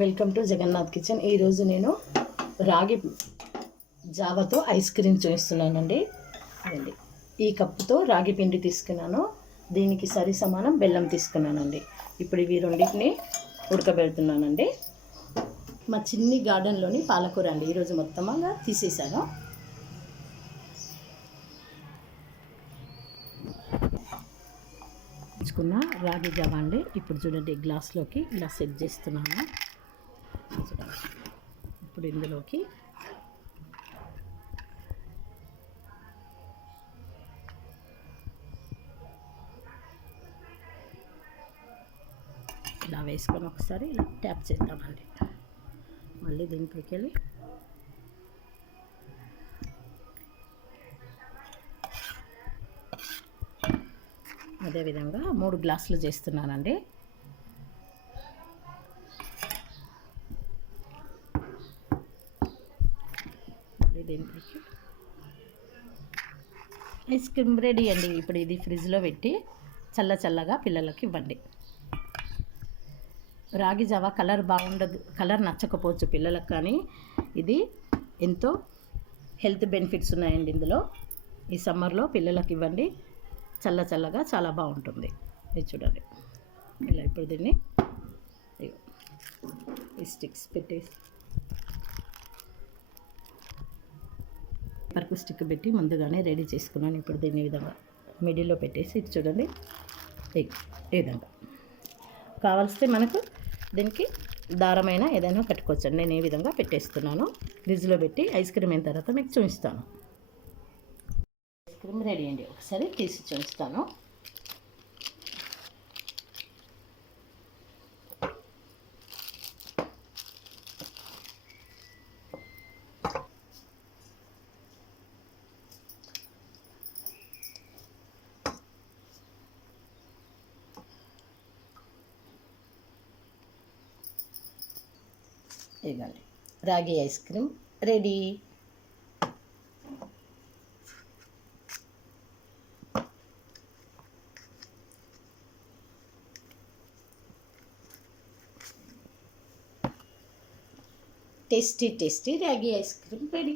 Welcome to Jagannadh kitchen. ఈరోజు నేను రాగి జావతో ఐస్ క్రీమ్ చూపిస్తున్నానండి. అదండి, ఈ కప్పుతో రాగి పిండి తీసుకున్నాను, దీనికి సరి సమానం బెల్లం తీసుకున్నానండి. ఇప్పుడు ఇవి రెండింటిని ఉడకబెడుతున్నానండి. మా చిన్ని గార్డెన్లోని పాలకూర అండి, ఈరోజు మొత్తంగా తీసేసాను. తెచ్చుకున్న రాగి జావా అండి. ఇప్పుడు చూడండి, గ్లాస్లోకి ఇలా సెట్ చేస్తున్నాను. ఇప్పుడు ఇందులోకి ఇలా వేసుకొని ఒకసారి ఇలా ట్యాప్ చేద్దామండి. మళ్ళీ దీంట్లోకి వెళ్ళి అదేవిధంగా 3 గ్లాసులు చేస్తున్నానండి. మళ్ళీ దీంట్లోకి ఐస్ క్రీమ్ రెడీ అండి. ఇప్పుడు ఇది ఫ్రిడ్జ్లో పెట్టి చల్లగా పిల్లలకి ఇవ్వండి. రాగి జావా కలర్ బాగుండదు, కలర్ నచ్చకపోవచ్చు పిల్లలకు, కానీ ఇది ఎంతో హెల్త్ బెనిఫిట్స్ ఉన్నాయండి ఇందులో. ఈ సమ్మర్లో పిల్లలకి ఇవ్వండి, చల్లగా చాలా బాగుంటుంది. ఇది చూడండి, ఇలా ఇప్పుడు దీన్ని ఈ స్టిక్స్ పెట్టేసి పేపర్కు స్టిక్ పెట్టి ముందుగానే రెడీ చేసుకున్నాను. ఇప్పుడు దీన్ని ఈ విధంగా మిడిల్లో పెట్టేసి ఇది చూడండి, ఈ విధంగా కావాల్సితే మనకు దీనికి దారమైన ఏదైనా కట్టుకోవచ్చండి. నేను ఈ విధంగా పెట్టేస్తున్నాను. ఫ్రిడ్జ్లో పెట్టి ఐస్ క్రీమ్ అయిన తర్వాత మీకు చూపిస్తాను. ఐస్ క్రీమ్ రెడీ అండి, ఒకసారి తీసి చూపిస్తాను. ఇదిగోండి, రాగి ఐస్ క్రీమ్ రెడీ. టేస్టీ రాగి ఐస్ క్రీమ్ రెడీ.